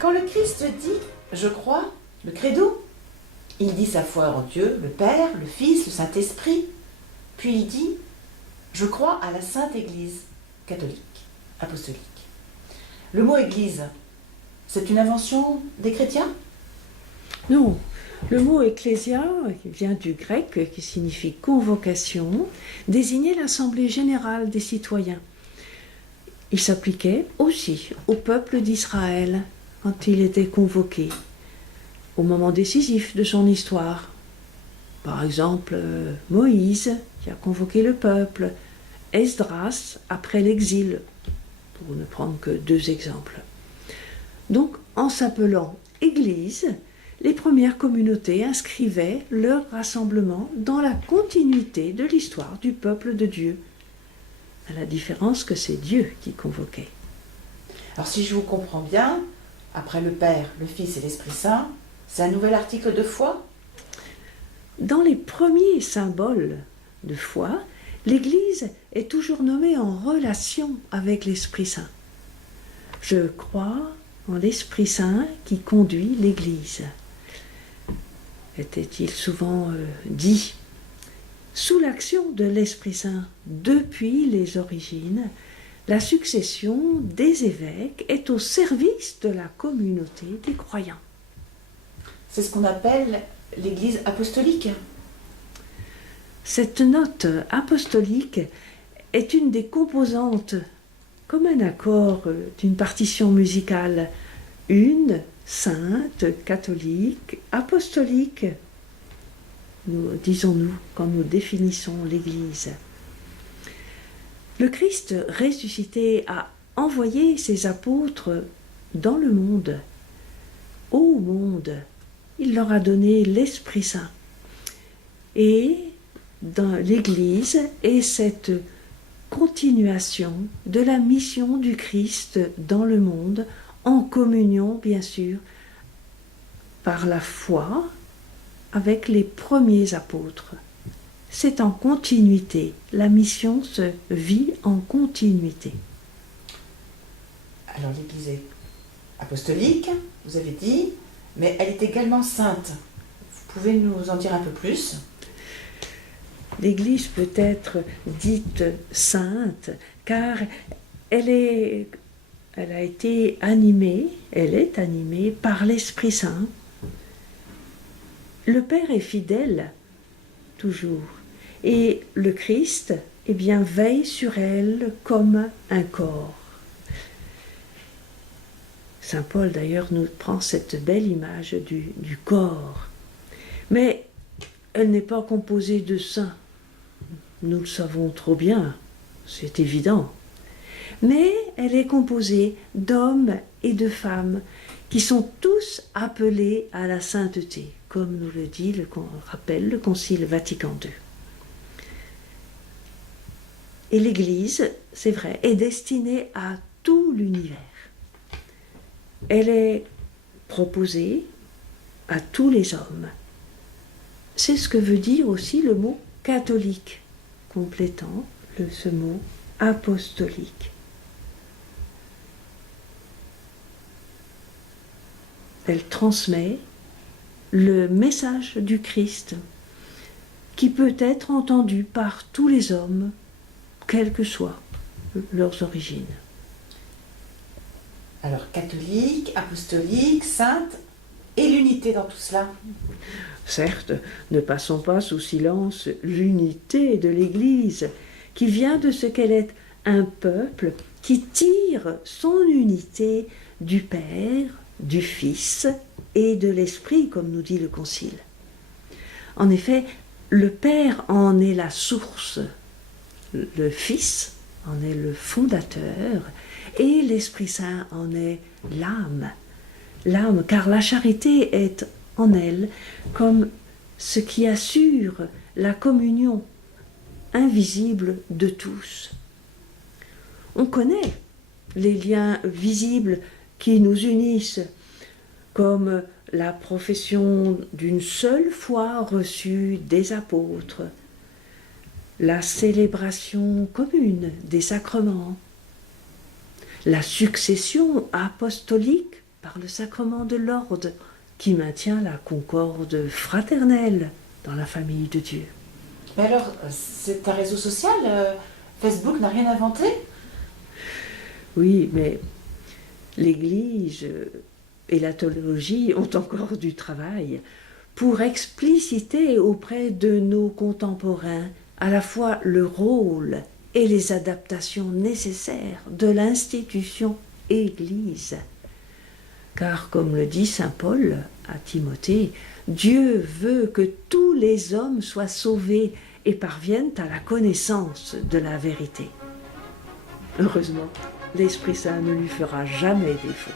Quand le Christ dit « je crois », le credo, il dit sa foi en Dieu, le Père, le Fils, le Saint-Esprit, puis il dit « je crois à la Sainte Église catholique, apostolique ». Le mot Église, c'est une invention des chrétiens? Non, le mot ecclésia, qui vient du grec, qui signifie convocation, désignait l'assemblée générale des citoyens. Il s'appliquait aussi au peuple d'Israël quand il était convoqué, au moment décisif de son histoire. Par exemple, Moïse qui a convoqué le peuple, Esdras après l'exil, pour ne prendre que 2 exemples. Donc, en s'appelant Église, les premières communautés inscrivaient leur rassemblement dans la continuité de l'histoire du peuple de Dieu, à la différence que c'est Dieu qui convoquait. Alors si je vous comprends bien, après le Père, le Fils et l'Esprit Saint, c'est un nouvel article de foi? Dans les premiers symboles de foi, l'Église est toujours nommée en relation avec l'Esprit Saint. Je crois en l'Esprit Saint qui conduit l'Église. Était-il souvent dit? Sous l'action de l'Esprit Saint depuis les origines, la succession des évêques est au service de la communauté des croyants. C'est ce qu'on appelle l'Église apostolique. Cette note apostolique est une des composantes, comme un accord d'une partition musicale, une, sainte, catholique, apostolique, disons-nous, quand nous définissons l'Église. Le Christ ressuscité a envoyé ses apôtres dans le monde, au monde. Il leur a donné l'Esprit Saint. Et dans l'Église est cette continuation de la mission du Christ dans le monde, en communion, bien sûr, par la foi avec les premiers apôtres. C'est en continuité. La mission se vit en continuité. Alors l'Église est apostolique, vous avez dit, mais elle est également sainte. Vous pouvez nous en dire un peu plus? L'Église peut être dite sainte car elle a été animée, elle est animée par l'Esprit Saint. Le Père est fidèle, toujours, et le Christ, eh bien, veille sur elle comme un corps. Saint Paul, d'ailleurs, nous prend cette belle image du corps. Mais elle n'est pas composée de saints. Nous le savons trop bien, c'est évident. Mais elle est composée d'hommes et de femmes qui sont tous appelés à la sainteté, comme nous le dit, rappelle le Concile Vatican II. Et l'Église, c'est vrai, est destinée à tout l'univers. Elle est proposée à tous les hommes. C'est ce que veut dire aussi le mot catholique, complétant ce mot apostolique. Elle transmet le message du Christ qui peut être entendu par tous les hommes, quelles que soient leurs origines. Alors catholique, apostolique, sainte, et l'unité dans tout cela? Certes, ne passons pas sous silence l'unité de l'Église, qui vient de ce qu'elle est un peuple qui tire son unité du Père, du Fils et de l'Esprit, comme nous dit le Concile. En effet, le Père en est la source, le Fils en est le fondateur, et l'Esprit Saint en est l'âme. L'âme, car la charité est en elle comme ce qui assure la communion invisible de tous. On connaît les liens visibles qui nous unissent, comme la profession d'une seule foi reçue des apôtres, la célébration commune des sacrements, la succession apostolique par le sacrement de l'ordre qui maintient la concorde fraternelle dans la famille de Dieu. Mais alors, c'est un réseau social, Facebook n'a rien inventé? Oui, mais l'Église et la théologie ont encore du travail pour expliciter auprès de nos contemporains à la fois le rôle et les adaptations nécessaires de l'institution Église. Car comme le dit saint Paul à Timothée, Dieu veut que tous les hommes soient sauvés et parviennent à la connaissance de la vérité. Heureusement, l'Esprit Saint ne lui fera jamais défaut.